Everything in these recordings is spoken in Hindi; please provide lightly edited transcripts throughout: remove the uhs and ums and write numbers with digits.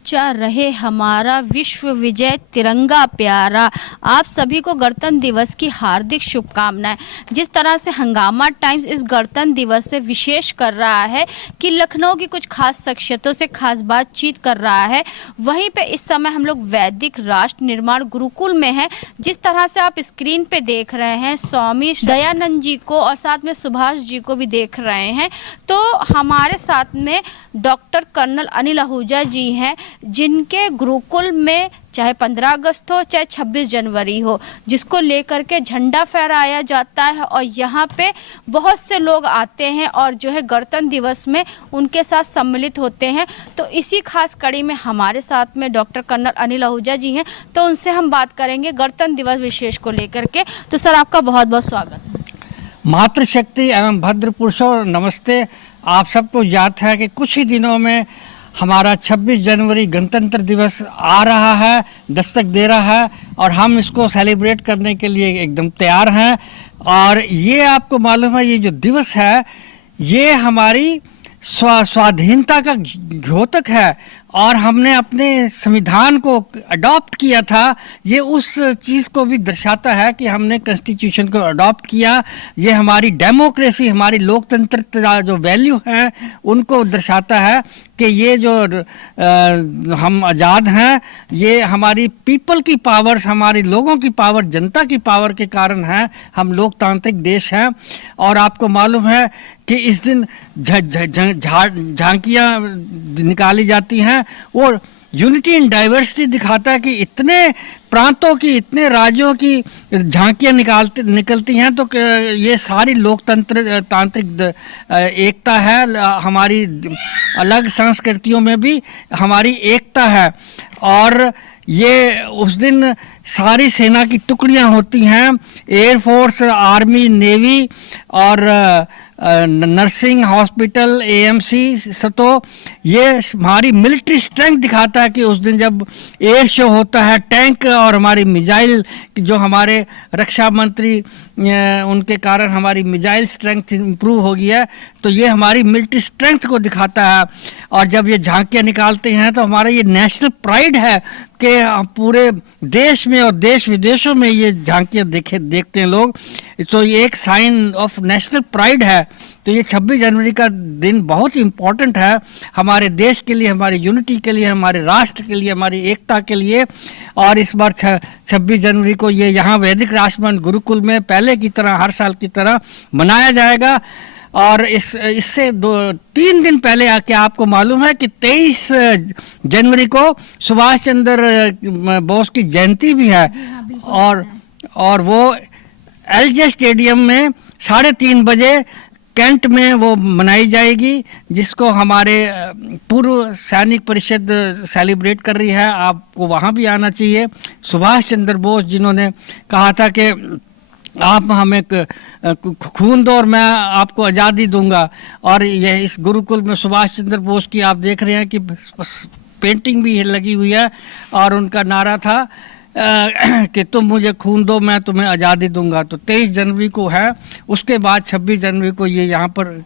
ऊंचा रहे हमारा विश्व विजय तिरंगा प्यारा। आप सभी को गणतंत्र दिवस की हार्दिक शुभकामनाएं। जिस तरह से हंगामा टाइम्स इस गणतंत्र दिवस से विशेष कर रहा है कि लखनऊ की कुछ खास शख्सियतों से खास बातचीत कर रहा है, वहीं पे इस समय हम लोग वैदिक राष्ट्र निर्माण गुरुकुल में हैं। जिस तरह से आप स्क्रीन पे देख रहे हैं, स्वामी दयानंद जी को और साथ में सुभाष जी को भी देख रहे हैं, तो हमारे साथ में डॉक्टर कर्नल अनिल आहूजा जी हैं, जिनके गुरुकुल में चाहे 15 अगस्त हो चाहे 26 जनवरी हो, जिसको लेकर के झंडा फहराया जाता है और यहाँ पे बहुत से लोग आते हैं और जो है गणतंत्र दिवस में उनके साथ सम्मिलित होते हैं। तो इसी खास कड़ी में हमारे साथ में डॉक्टर कर्नल अनिल आहूजा जी हैं, तो उनसे हम बात करेंगे गणतंत्र दिवस विशेष को लेकर के। तो सर, आपका बहुत बहुत स्वागत। मातृशक्ति एवं भद्र पुरुषों, नमस्ते। आप सबको याद है कि कुछ ही दिनों में हमारा 26 जनवरी गणतंत्र दिवस आ रहा है, दस्तक दे रहा है और हम इसको सेलिब्रेट करने के लिए एकदम तैयार हैं। और ये आपको मालूम है, ये जो दिवस है ये हमारी स्वाधीनता का द्योतक है और हमने अपने संविधान को अडॉप्ट किया था। ये उस चीज़ को भी दर्शाता है कि हमने कॉन्स्टिट्यूशन को अडॉप्ट किया। ये हमारी डेमोक्रेसी, हमारी लोकतंत्र जो वैल्यू हैं उनको दर्शाता है कि ये जो हम आज़ाद हैं, ये हमारी पीपल की पावर्स, हमारी लोगों की पावर, जनता की पावर के कारण है। हम लोकतांत्रिक देश हैं और आपको मालूम है कि इस दिन झांकियाँ निकाली जाती हैं। वो यूनिटी इन डाइवर्सिटी दिखाता है कि इतने प्रांतों की, इतने राज्यों की झांकियाँ निकलती हैं, तो ये सारी तांत्रिक एकता है। हमारी अलग संस्कृतियों में भी हमारी एकता है। और ये उस दिन सारी सेना की टुकड़ियाँ होती हैं, एयरफोर्स, आर्मी, नेवी और नर्सिंग, हॉस्पिटल, एएमसी। तो ये हमारी मिलिट्री स्ट्रेंथ दिखाता है कि उस दिन जब एयर शो होता है, टैंक और हमारी मिसाइल, जो हमारे रक्षा मंत्री उनके कारण हमारी मिसाइल स्ट्रेंथ इंप्रूव हो गई है, तो ये हमारी मिलिट्री स्ट्रेंथ को दिखाता है। और जब ये झांकियाँ निकालते हैं तो हमारा ये नेशनल प्राइड है कि पूरे देश में और देश विदेशों में ये झांकियाँ देखते हैं लोग। तो ये एक साइन ऑफ नेशनल प्राइड है। तो ये 26 जनवरी का दिन बहुत इम्पोर्टेंट है हमारे देश के लिए, हमारी यूनिटी के लिए, हमारे राष्ट्र के लिए, हमारी एकता के लिए। और इस बार 26 जनवरी को ये यहाँ वैदिक राष्ट्रमंडल गुरुकुल में पहले की तरह, हर साल की तरह मनाया जाएगा। और इससे 3 दिन पहले आके आपको मालूम है कि 23 जनवरी को सुभाष चंद्र बोस की जयंती भी है। और वो एलजे स्टेडियम में 3:30 बजे कैंट में वो मनाई जाएगी, जिसको हमारे पूर्व सैनिक परिषद सेलिब्रेट कर रही है। आपको वहाँ भी आना चाहिए। सुभाष चंद्र बोस जिन्होंने कहा था कि आप हमें खून दो और मैं आपको आज़ादी दूंगा। और यह इस गुरुकुल में सुभाष चंद्र बोस की आप देख रहे हैं कि पेंटिंग भी लगी हुई है और उनका नारा था कि तुम मुझे खून दो, मैं तुम्हें आज़ादी दूंगा। तो 23 जनवरी को है। उसके बाद 26 जनवरी को ये यहाँ पर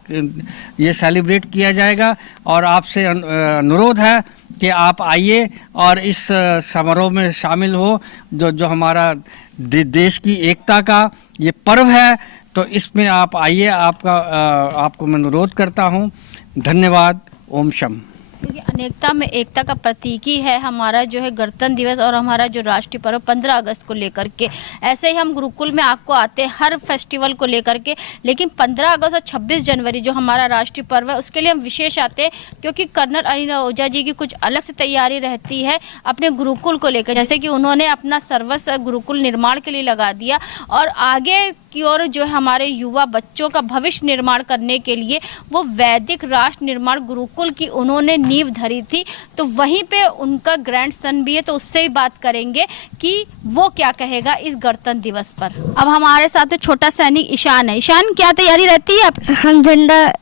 ये सेलिब्रेट किया जाएगा। और आपसे अनुरोध है कि आप आइए और इस समारोह में शामिल हो, जो हमारा देश की एकता का ये पर्व है। तो इसमें आप आइए, आपको मैं अनुरोध करता हूँ। धन्यवाद। ओम शम। क्योंकि अनेकता में एकता का प्रतीक ही है हमारा जो है गणतंत्र दिवस और हमारा जो राष्ट्रीय पर्व 15 अगस्त को लेकर के। ऐसे ही हम गुरुकुल में आपको आते हैं हर फेस्टिवल को लेकर के, लेकिन 15 अगस्त और 26 जनवरी जो हमारा राष्ट्रीय पर्व है उसके लिए हम विशेष आते हैं, क्योंकि कर्नल अनिल आहूजा जी की कुछ अलग से तैयारी रहती है अपने गुरुकुल को लेकर। जैसे कि उन्होंने अपना सर्वस्व गुरुकुल निर्माण के लिए लगा दिया और आगे की ओर जो है हमारे युवा बच्चों का भविष्य निर्माण करने के लिए वो वैदिक राष्ट्र निर्माण गुरुकुल की उन्होंने नींव धरी थी। तो वहीं पे उनका ग्रैंडसन भी है, तो उससे भी बात करेंगे कि वो क्या कहेगा इस गणतंत्र दिवस पर। अब हमारे साथ छोटा सैनिक ईशान है। ईशान, क्या तैयारी रहती है आप? हम झंडा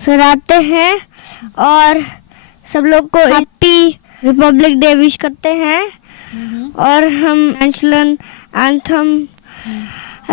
फहराते हैं और सब लोग को हैप्पी रिपब्लिक डे विश करते हैं और हम नेशनल एंथम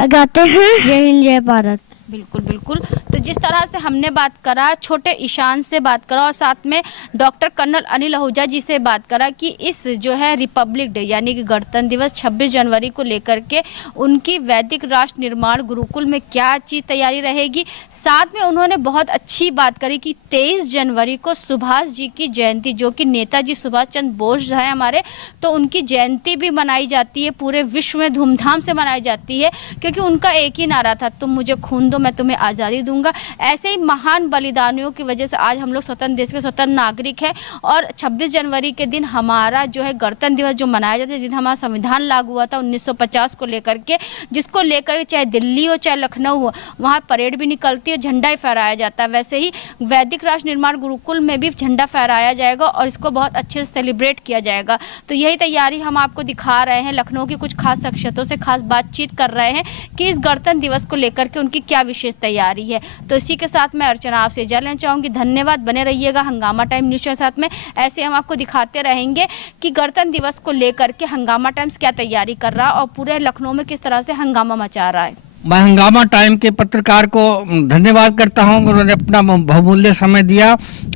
गाते हैं, जय हिंद जय भारत। बिल्कुल बिल्कुल। तो जिस तरह से हमने बात करा, छोटे ईशान से बात करा और साथ में डॉक्टर कर्नल अनिल आहूजा जी से बात करा कि इस जो है रिपब्लिक डे यानी कि गणतंत्र दिवस 26 जनवरी को लेकर के उनकी वैदिक राष्ट्र निर्माण गुरुकुल में क्या चीज़ तैयारी रहेगी। साथ में उन्होंने बहुत अच्छी बात करी कि 23 जनवरी को सुभाष जी की जयंती, जो कि नेताजी सुभाष चंद्र बोस है हमारे, तो उनकी जयंती भी मनाई जाती है, पूरे विश्व में धूमधाम से मनाई जाती है, क्योंकि उनका एक ही नारा था, तुम मुझे खून दो मैं तुम्हें आज़ादी दूंगा। ऐसे ही महान बलिदानियों की वजह से आज हम लोग स्वतंत्र देश के स्वतंत्र नागरिक हैं। और 26 जनवरी के दिन हमारा जो है गणतंत्र दिवस जो मनाया जाता है, जिस दिन हमारा संविधान लागू हुआ था 1950 को लेकर के, जिसको लेकर चाहे दिल्ली हो चाहे लखनऊ हो, वहाँ परेड भी निकलती है, झंडा ही फहराया जाता है। वैसे ही वैदिक राष्ट्र निर्माण गुरुकुल में भी झंडा फहराया जाएगा और इसको बहुत अच्छे से सेलिब्रेट किया जाएगा। तो यही तैयारी हम आपको दिखा रहे हैं, लखनऊ की कुछ खास शख्सियतों से खास बातचीत कर रहे हैं कि इस गणतंत्र दिवस को लेकर के उनकी क्या विशेष तैयारी है। तो इसी के साथ मैं अर्चना आपसे इजाज़त लेना चाहूँगी। धन्यवाद, बने रहिएगा हंगामा टाइम न्यूज़ के साथ में। ऐसे हम आपको दिखाते रहेंगे कि गणतंत्र दिवस को लेकर के हंगामा टाइम्स क्या तैयारी कर रहा है और पूरे लखनऊ में किस तरह से हंगामा मचा रहा है। मैं हंगामा टाइम के पत्रकार को धन्यवाद करता हूं, उन्होंने अपना बहुमूल्य समय दिया,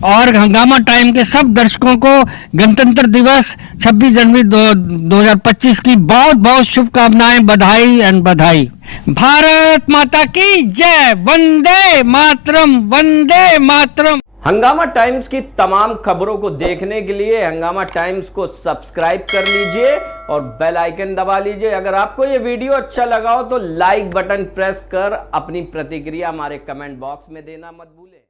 और हंगामा टाइम के सब दर्शकों को गणतंत्र दिवस 26 जनवरी 2025 की बहुत बहुत शुभकामनाएं, बधाई एंड बधाई। भारत माता की जय, वंदे मातरम, वंदे मातरम। हंगामा टाइम्स की तमाम खबरों को देखने के लिए हंगामा टाइम्स को सब्सक्राइब कर लीजिए और बेल आइकन दबा लीजिए। अगर आपको ये वीडियो अच्छा लगा हो तो लाइक बटन प्रेस कर अपनी प्रतिक्रिया हमारे कमेंट बॉक्स में देना मत भूलें।